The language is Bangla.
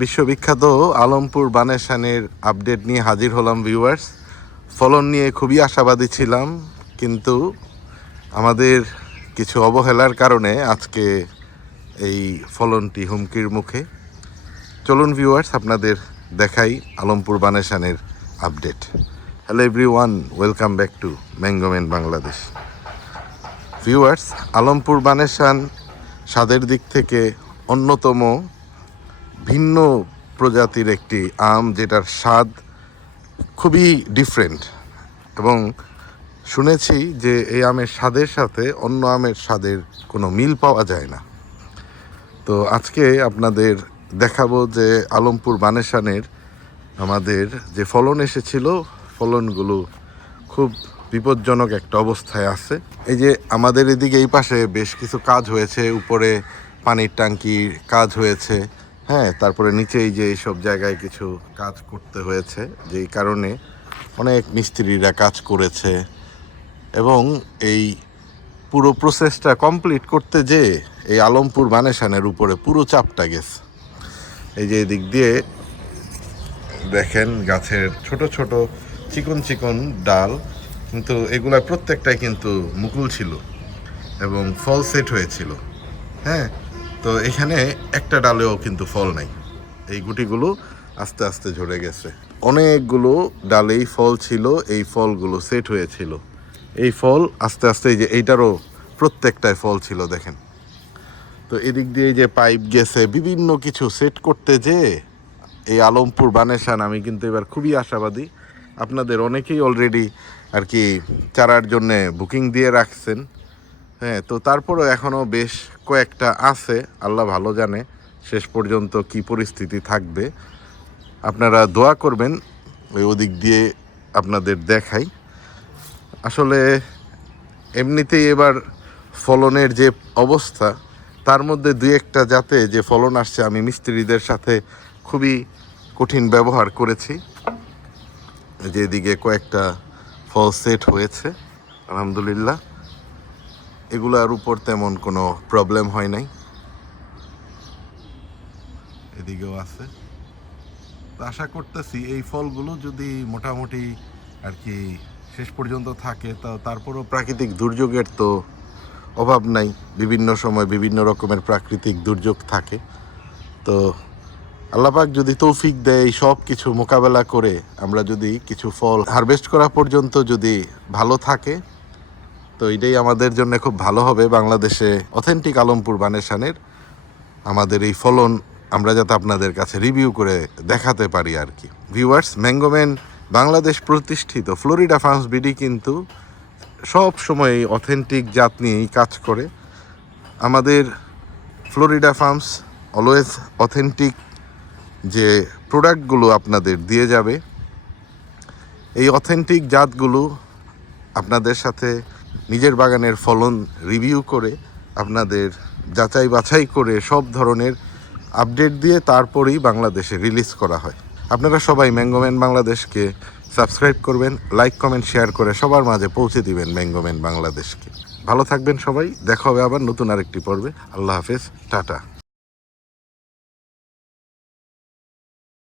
বিশ্ববিখ্যাত আলমপুর বানেশানের আপডেট নিয়ে হাজির হলাম ভিউয়ার্স ফলন নিয়ে খুবই আশাবাদী ছিলাম, কিন্তু আমাদের কিছু অবহেলার কারণে আজকে এই ফলনটি হুমকির মুখে। চলুন ভিউয়ার্স আপনাদের দেখাই Alampur বানেশানের update. Hello everyone welcome back to mango man Bangladesh viewers Alampur Baneshwar স্বাদের দিক থেকে অন্যতম ভিন্ন প্রজাতির একটি আম, যেটার স্বাদ খুবই ডিফারেন্ট এবং শুনেছি যে এই আমের স্বাদের সাথে অন্য আমের স্বাদের কোনো মিল পাওয়া যায় না। তো আজকে আপনাদের দেখাবো যে আলমপুর বানেশানের আমাদের যে ফলন এসেছিল, ফলনগুলো খুব বিপজ্জনক একটা অবস্থায় আছে। এই যে আমাদের এদিকে এই পাশে বেশ কিছু কাজ হয়েছে, উপরে পানির ট্যাঙ্কির কাজ হয়েছে। হ্যাঁ তারপরে নিচে এই যে এইসব জায়গায় কিছু কাজ করতে হয়েছে, যেই কারণে অনেক মিস্ত্রিরা কাজ করেছে এবং এই পুরো প্রসেসটা কমপ্লিট করতে যে এই আলমপুর বানেশানের উপরে পুরো চাপটা গেছে। এই যে এদিক দিয়ে দেখেন গাছের ছোট ছোট চিকন চিকন ডাল, কিন্তু এগুলা প্রত্যেকটাই কিন্তু মুকুল ছিল এবং ফল সেট হয়েছিল। হ্যাঁ তো এখানে একটা ডালেও কিন্তু ফল নাই। এই গুটিগুলো আস্তে আস্তে ঝরে গেছে। অনেকগুলো ডালেই ফল ছিল, এই ফলগুলো সেট হয়েছিল। এই ফল আস্তে আস্তে এই যে এইটারও প্রত্যেকটায় ফল ছিল, দেখেন। তো এদিক দিয়ে যে পাইপ গেছে, বিভিন্ন কিছু সেট করতে যে এই আলমপুর বানেশান, আমি কিন্তু এবার খুবই আশাবাদী। আপনাদের অনেকেই অলরেডি আর কি চারার জন্যে বুকিং দিয়ে রাখছেন। হ্যাঁ তো তারপরেও এখনও বেশ কয়েকটা আছে, আল্লাহ ভালো জানে শেষ পর্যন্ত কি পরিস্থিতি থাকবে। আপনারা দোয়া করবেন, ওই ওদিক দিয়ে আপনাদের দেখাই। আসলে এমনিতেই এবার ফলনের যে অবস্থা, তার মধ্যে দুই একটা যাতে যে ফলন আসছে, আমি মিস্ত্রিদের সাথে খুবই কঠিন ব্যবহার করেছি। যেদিকে কয়েকটা ফল সেট হয়েছে, আলহামদুলিল্লাহ। এগুলার উপর তেমন কোনো প্রবলেম হয় নাই। এদিকেও আছে। আশা করতেছি এই ফলগুলো যদি মোটামুটি আর কি শেষ পর্যন্ত থাকে, তা তারপরও প্রাকৃতিক দুর্যোগের তো অভাব নাই। বিভিন্ন সময় বিভিন্ন রকমের প্রাকৃতিক দুর্যোগ থাকে। তো আল্লাপাক যদি তৌফিক দেয় সব কিছু মোকাবেলা করে, আমরা যদি কিছু ফল হারভেস্ট করা পর্যন্ত যদি ভালো থাকে তো এটাই আমাদের জন্য খুব ভালো হবে বাংলাদেশে অথেন্টিক আলমপুর বানেশানের আমাদের এই ফলন আমরা যাতে আপনাদের কাছে রিভিউ করে দেখাতে পারি আর কি। ভিউয়ার্স ম্যাঙ্গোম্যান বাংলাদেশ প্রতিষ্ঠিত ফ্লোরিডা ফার্মস বিডি কিন্তু সব সময় অথেন্টিক জাত নিয়েই কাজ করে। আমাদের ফ্লোরিডা ফার্মস অলওয়েজ অথেন্টিক যে প্রোডাক্টগুলো আপনাদের দিয়ে যাবে। এই অথেন্টিক জাতগুলো আপনাদের সাথে নিজের বাগানের ফলন রিভিউ করে আপনাদের যাচাই বাছাই করে সব ধরনের আপডেট দিয়ে তারপরেই বাংলাদেশে রিলিজ করা হয়। আপনারা সবাই ম্যাঙ্গোম্যান বাংলাদেশকে সাবস্ক্রাইব করবেন লাইক কমেন্ট শেয়ার করে সবার মাঝে পৌঁছে দিবেন ম্যাঙ্গোম্যান বাংলাদেশকে। ভালো থাকবেন সবাই, দেখা হবে আবার নতুন আরেকটি পর্বে। আল্লাহ হাফেজ, টাটা।